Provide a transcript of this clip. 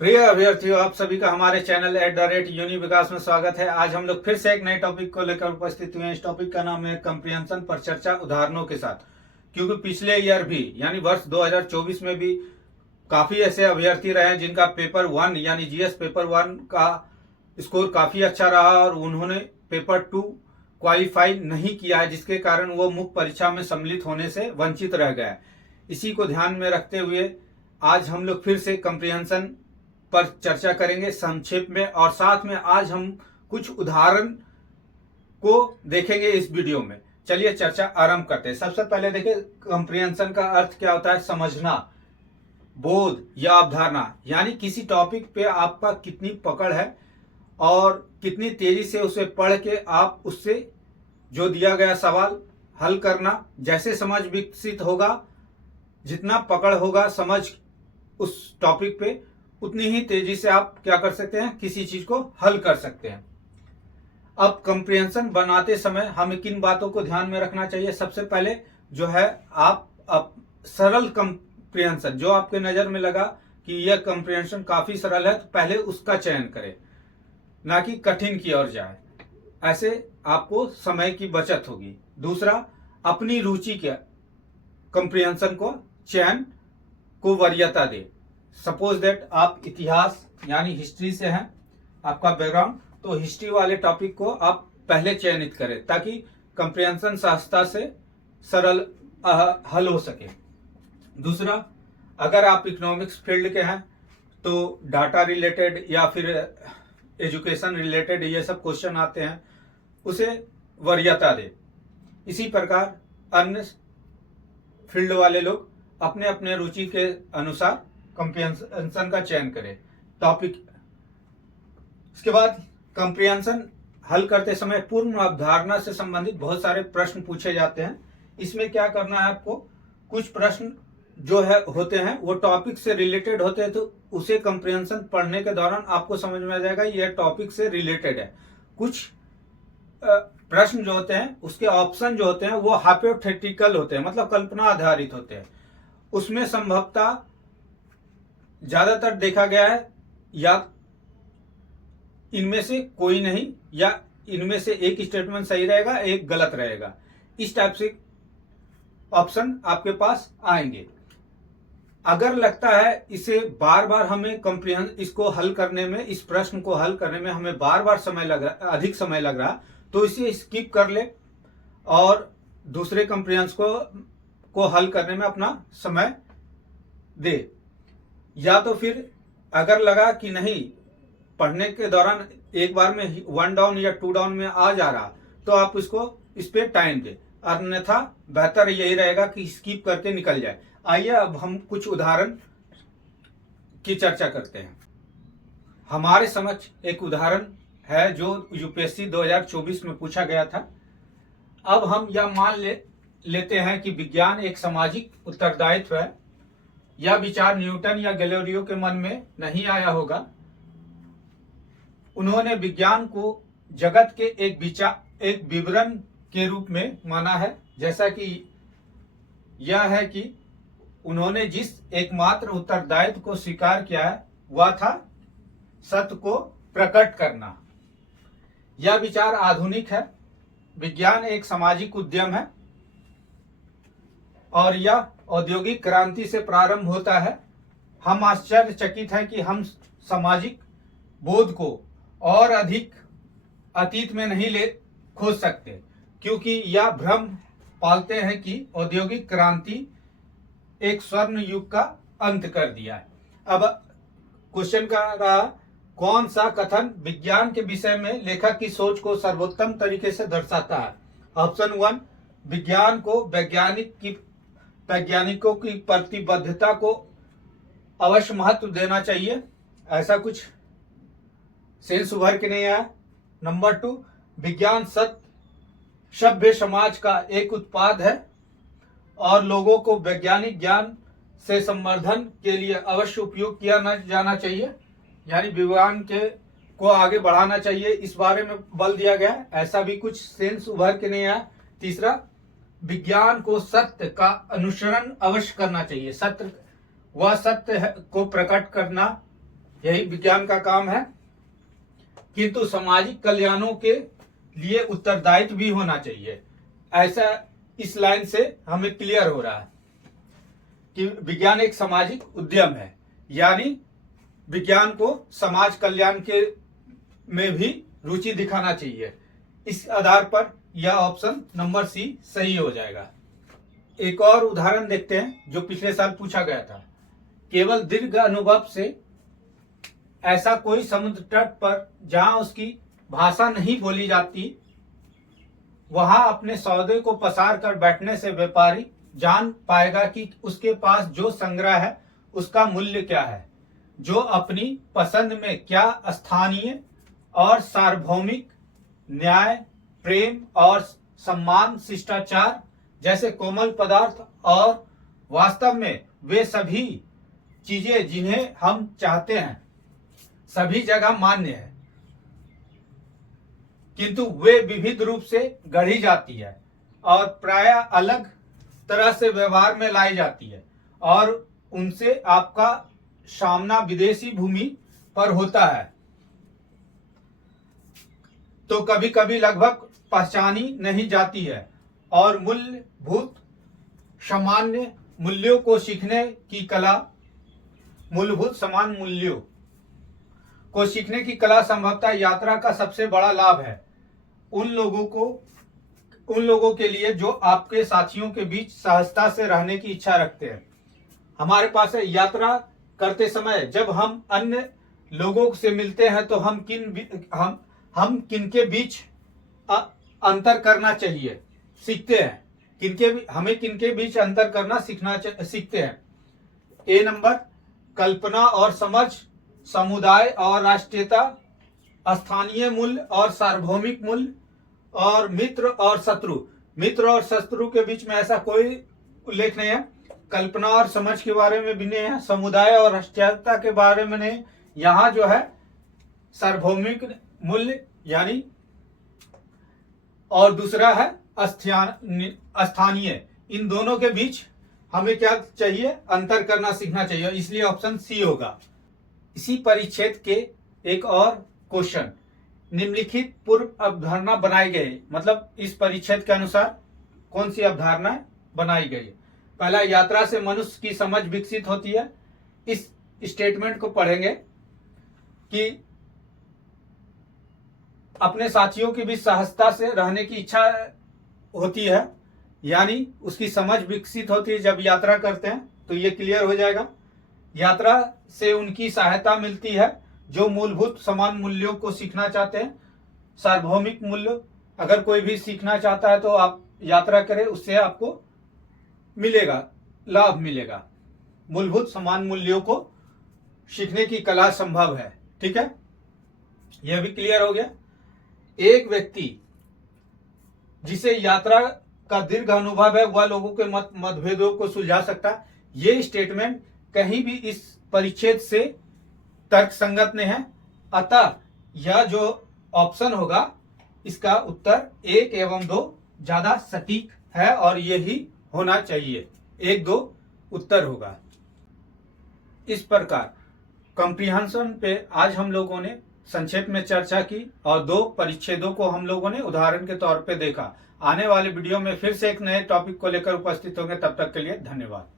प्रिय अभ्यर्थियों, आप सभी का हमारे चैनल @यूनि विकास में स्वागत है। आज हम लोग फिर से एक नए टॉपिक को लेकर उपस्थित हुए हैं। इस टॉपिक का नाम है कंप्रिहेंशन पर चर्चा उदाहरणों के साथ। क्योंकि पिछले ईयर भी यानी वर्ष 2024 में भी काफी ऐसे अभ्यर्थी रहे हैं जिनका पेपर 1 यानी जीएस पेपर 1 का स्कोर काफी अच्छा रहा और उन्होंने पेपर 2 क्वालिफाई नहीं किया है, जिसके कारण वो मुख्य परीक्षा में सम्मिलित होने से वंचित रह गया है। इसी को ध्यान में रखते हुए आज हम लोग फिर से कंप्रिहेंशन पर चर्चा करेंगे संक्षेप में, और साथ में आज हम कुछ उदाहरण को देखेंगे इस वीडियो में। चलिए चर्चा आरंभ करते हैं। सबसे पहले देखिए, कंप्रिहेंशन का अर्थ क्या होता है। समझना, बोध या अवधारणा, यानी किसी टॉपिक पे आपका कितनी पकड़ है और कितनी तेजी से उसे पढ़ के आप उससे जो दिया गया सवाल हल करना। जैसे समझ विकसित होगा, जितना पकड़ होगा समझ उस टॉपिक पे, उतनी ही तेजी से आप क्या कर सकते हैं, किसी चीज को हल कर सकते हैं। अब कंप्रिहेंशन बनाते समय हमें किन बातों को ध्यान में रखना चाहिए। सबसे पहले जो है, आप सरल कंप्रिहेंशन, जो आपके नजर में लगा कि यह कंप्रिहेंशन काफी सरल है, तो पहले उसका चयन करें, ना कि कठिन की ओर जाए। ऐसे आपको समय की बचत होगी। दूसरा, अपनी रुचि के कंप्रिहेंशन को चयन को वरीयता दे। सपोज दैट आप इतिहास यानी हिस्ट्री से हैं, आपका बैकग्राउंड, तो हिस्ट्री वाले टॉपिक को आप पहले चयनित करें ताकि कंप्रिहेंशन सहजता से सरल हल हो सके। दूसरा, अगर आप इकोनॉमिक्स फील्ड के हैं तो डाटा रिलेटेड या फिर एजुकेशन रिलेटेड ये सब क्वेश्चन आते हैं, उसे वरीयता दे। इसी प्रकार अन्य फील्ड वाले लोग अपने अपने रुचि के अनुसार कंप्रिहेंशन का चयन करें टॉपिक। इसके बाद कंप्रिहेंशन हल करते समय पूर्ण अवधारणा से संबंधित बहुत सारे प्रश्न पूछे जाते हैं। इसमें क्या करना है आपको, कुछ प्रश्न जो है होते हैं वो टॉपिक से रिलेटेड होते हैं, तो उसे कंप्रिहेंशन पढ़ने के दौरान आपको समझ में आ जाएगा यह टॉपिक से रिलेटेड है। कुछ प्रश्न जो होते हैं उसके ऑप्शन जो होते हैं वो हाइपोथेटिकल होते हैं, मतलब कल्पना आधारित होते हैं। उसमें संभवतः ज्यादातर देखा गया है या इनमें से कोई नहीं, या इनमें से एक स्टेटमेंट सही रहेगा, एक गलत रहेगा। इस टाइप से ऑप्शन आपके पास आएंगे। अगर लगता है इसे बार बार हमें इसको हल करने में, इस प्रश्न को हल करने में हमें बार बार अधिक समय लग रहा, तो इसे स्किप कर ले और दूसरे कंप्रिहेंशन को हल करने में अपना समय दे। या तो फिर अगर लगा कि नहीं, पढ़ने के दौरान एक बार में 1 डाउन या 2 डाउन में आ जा रहा, तो आप इस पे टाइम दे, अन्यथा बेहतर यही रहेगा कि स्किप करके निकल जाए। आइए अब हम कुछ उदाहरण की चर्चा करते हैं। हमारे समक्ष एक उदाहरण है जो यूपीएससी 2024 में पूछा गया था। अब हम यह मान लेते हैं कि विज्ञान एक सामाजिक उत्तरदायित्व है। यह विचार न्यूटन या गैलीलियो के मन में नहीं आया होगा। उन्होंने विज्ञान को जगत के एक विवरण के रूप में माना है। जैसा कि यह है कि उन्होंने जिस एकमात्र उत्तरदायित्व को स्वीकार किया है वह था सत्य को प्रकट करना। यह विचार आधुनिक है। विज्ञान एक सामाजिक उद्यम है और यह औद्योगिक क्रांति से प्रारंभ होता है। हम आश्चर्यचकित हैं कि हम सामाजिक बोध को और अधिक अतीत में नहीं खोज सकते, क्योंकि यह भ्रम पालते हैं कि औद्योगिक क्रांति एक स्वर्ण युग का अंत कर दिया है। अब क्वेश्चन का रहा, कौन सा कथन विज्ञान के विषय में लेखक की सोच को सर्वोत्तम तरीके से दर्शाता है। ऑप्शन 1, विज्ञान को वैज्ञानिकों की प्रतिबद्धता को अवश्य महत्व देना चाहिए, ऐसा कुछ सेंस उभर के नहीं आया। नंबर 2, विज्ञान सभ्य समाज का एक उत्पाद है और लोगों को वैज्ञानिक ज्ञान से संवर्धन के लिए अवश्य उपयोग किया जाना चाहिए, यानी विज्ञान को आगे बढ़ाना चाहिए, इस बारे में बल दिया गया। ऐसा भी कुछ सेंस उभर के नहीं आया। तीसरा, विज्ञान को सत्य का अनुसरण अवश्य करना चाहिए। सत्य को प्रकट करना यही विज्ञान का काम है, किंतु सामाजिक कल्याणों के लिए उत्तरदायित्व भी होना चाहिए। ऐसा इस लाइन से हमें क्लियर हो रहा है कि विज्ञान एक सामाजिक उद्यम है, यानी विज्ञान को समाज कल्याण के में भी रुचि दिखाना चाहिए। इस आधार पर यह ऑप्शन नंबर सी सही हो जाएगा। एक और उदाहरण देखते हैं जो पिछले साल पूछा गया था। केवल दीर्घ अनुभव से ऐसा कोई समुद्र तट पर जहां उसकी भाषा नहीं बोली जाती, वहां अपने सौदे को पसार कर बैठने से व्यापारी जान पाएगा कि उसके पास जो संग्रह है उसका मूल्य क्या है, जो अपनी पसंद में क्या स्थानीय और सार्वभौमिक न्याय, प्रेम और सम्मान, शिष्टाचार जैसे कोमल पदार्थ और वास्तव में वे सभी चीजें जिन्हें हम चाहते हैं सभी जगह मान्य है, किंतु वे विविध रूप से गढ़ी जाती है और प्रायः अलग तरह से व्यवहार में लाई जाती है, और उनसे आपका सामना विदेशी भूमि पर होता है तो कभी कभी लगभग पहचानी नहीं जाती है, और मूलभूत सामान्य मूल्यों को सीखने की कला, मूलभूत समान मूल्यों को सीखने की कला संभवतः यात्रा का सबसे बड़ा लाभ है उन लोगों के लिए जो आपके साथियों के बीच सहजता से रहने की इच्छा रखते हैं। हमारे पास है, यात्रा करते समय जब हम अन्य लोगों से मिलते हैं तो हम किनके बीच अंतर करना चाहिए सीखते हैं, हमें किनके बीच अंतर करना सीखते हैं। ए नंबर, कल्पना और समझ, समुदाय और राष्ट्रीयता, स्थानीय मूल्य और सार्वभौमिक मूल्य, और मित्र और शत्रु। मित्र और शत्रु के बीच में ऐसा कोई उल्लेख नहीं है। कल्पना और समझ के बारे में भी नहीं है, समुदाय और राष्ट्रीयता के बारे में नहीं। यहाँ जो है सार्वभौमिक मूल्य यानी, और दूसरा है स्थानीय। इन दोनों के बीच हमें क्या चाहिए, अंतर करना सीखना चाहिए, इसलिए ऑप्शन सी होगा। इसी परिच्छेद के एक और क्वेश्चन, निम्नलिखित पूर्व अवधारणा बनाई गई, मतलब इस परिच्छेद के अनुसार कौन सी अवधारणा बनाई गई। पहला, यात्रा से मनुष्य की समझ विकसित होती है। इस स्टेटमेंट को पढ़ेंगे कि अपने साथियों की भी सहजता से रहने की इच्छा होती है, यानी उसकी समझ विकसित होती है जब यात्रा करते हैं, तो ये क्लियर हो जाएगा। यात्रा से उनकी सहायता मिलती है जो मूलभूत समान मूल्यों को सीखना चाहते हैं। सार्वभौमिक मूल्य, अगर कोई भी सीखना चाहता है तो आप यात्रा करें, उससे आपको मिलेगा, लाभ मिलेगा। मूलभूत समान मूल्यों को सीखने की कला संभव है। ठीक है, यह भी क्लियर हो गया। एक व्यक्ति जिसे यात्रा का दीर्घ अनुभव है वह लोगों के मतभेदों को सुलझा सकता है। ये स्टेटमेंट कहीं भी इस परिच्छेद से तर्क संगत नहीं है, अतः यह जो ऑप्शन होगा इसका उत्तर 1 एवं 2 ज्यादा सटीक है और यही होना चाहिए। 1, 2 उत्तर होगा। इस प्रकार कॉम्प्रिहेंशन पे आज हम लोगों ने संक्षेप में चर्चा की और 2 परिच्छेदों को हम लोगों ने उदाहरण के तौर पे देखा। आने वाले वीडियो में फिर से एक नए टॉपिक को लेकर उपस्थित होंगे, तब तक के लिए धन्यवाद।